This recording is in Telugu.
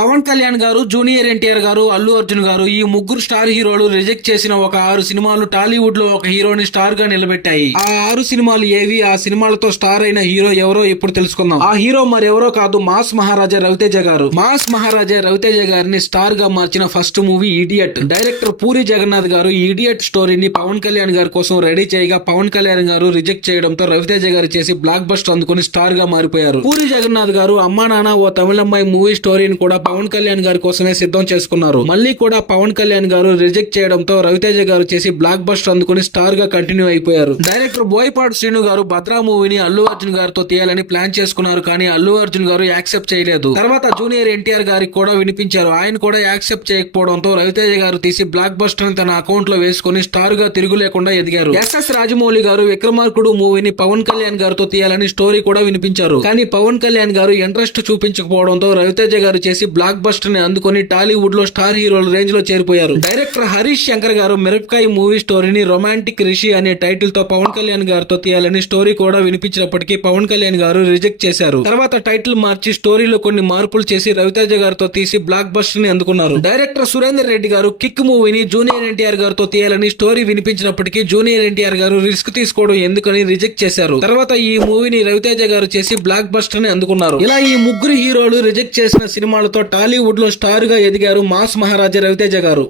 పవన్ కళ్యాణ్ గారు, జూనియర్ ఎన్టీఆర్ గారు, అల్లు అర్జున్ గారు ఈ ముగ్గురు స్టార్ హీరోలు రిజెక్ట్ చేసిన ఒక 6 సినిమాలు టాలీవుడ్ లో ఒక హీరోని స్టార్ గా నిలబెట్టాయి. ఆ 6 సినిమాలు ఏవి, ఆ సినిమాలతో స్టార్ అయిన హీరో ఎవరో ఇప్పుడు తెలుసుకుందాం. ఆ హీరో మరెవరో కాదు, మాస్ మహారాజా రవితేజ గారు. మాస్ మహారాజా రవితేజ గారిని స్టార్ గా మార్చిన first movie idiot. Director puri Jagannadh గారు ఈ ఇడియట్ స్టోరీని పవన్ కళ్యాణ్ గారి కోసం రెడీ చేయగా పవన్ కళ్యాణ్ గారు రిజెక్ట్ చేయడంతో రవితేజ గారు చేసి బ్లాక్ బస్టర్ అందుకుని స్టార్ గా మారిపోయారు. పూరి జగన్నాథ్ గారు అమ్మా నాన్న ఓ తమిళమ్మాయి మూవీ స్టోరీని కూడా పవన్ కళ్యాణ్ గారి కోసమే సిద్ధం చేసుకున్నారు. మళ్ళీ కూడా పవన్ కళ్యాణ్ గారు రిజెక్ట్ చేయడంతో రవితేజ గారు చేసి బ్లాక్ బస్టర్ అందుకుని స్టార్ గా కంటిన్యూ అయిపోయారు. డైరెక్టర్ బోయపాటి శ్రీను గారు భద్రా మూవీని అల్లు అర్జున్ గారితో తీయాలని ప్లాన్ చేసుకున్నారు, కానీ అల్లు అర్జున్ గారు యాక్సెప్ట్ చేయలేదు. తర్వాత జూనియర్ ఎన్టీఆర్ గారికి కూడా వినిపించారు, ఆయన కూడా యాక్సెప్ట్ చేయకపోవడంతో రవితేజ గారు తీసి బ్లాక్ బస్టర్ తన అకౌంట్ లో వేసుకుని స్టార్ గా తిరుగు లేకుండా ఎదిగారు. ఎస్ఎస్ రాజమౌళి గారు విక్రమార్కుడు మూవీని పవన్ కళ్యాణ్ గారితో తీయాలని స్టోరీ కూడా వినిపించారు, కానీ పవన్ కళ్యాణ్ గారు ఇంట్రెస్ట్ చూపించకపోవడంతో రవితేజ గారు చేసి బ్లాక్ బస్టర్ ని అందుకుని టాలీవుడ్ లో స్టార్ హీరోల రేంజ్ లో చేరిపోయారు. డైరెక్టర్ హరీష్ శంకర్ గారు మిరపకాయ మూవీ స్టోరీని రొమాంటిక్ రిషి అనే టైటిల్ తో పవన్ కళ్యాణ్ గారితో తీయాలని స్టోరీ కూడా వినిపించినప్పటికీ పవన్ కళ్యాణ్ గారు రిజెక్ట్ చేశారు. తర్వాత టైటిల్ మార్చి స్టోరీలో కొన్ని మార్పులు చేసి రవితేజ గారితో తీసి బ్లాక్ బస్టర్ ని అందుకున్నారు. డైరెక్టర్ సురేందర్ రెడ్డి గారు కిక్ మూవీని జూనియర్ ఎన్టీఆర్ గారితో తీయాలని స్టోరీ వినిపించినప్పటికీ జూనియర్ ఎన్టీఆర్ గారు రిస్క్ తీసుకోవడం ఎందుకని రిజెక్ట్ చేశారు. తర్వాత ఈ మూవీని రవితేజ గారు చేసి బ్లాక్ బస్టర్ ని అందుకున్నారు. ఇలా ఈ ముగ్గురు హీరోలు రిజెక్ట్ చేసిన సినిమాలతో టాలీవుడ్ లో స్టార్ గా ఎదిగారు మాస్ మహారాజా రవితేజ గారు.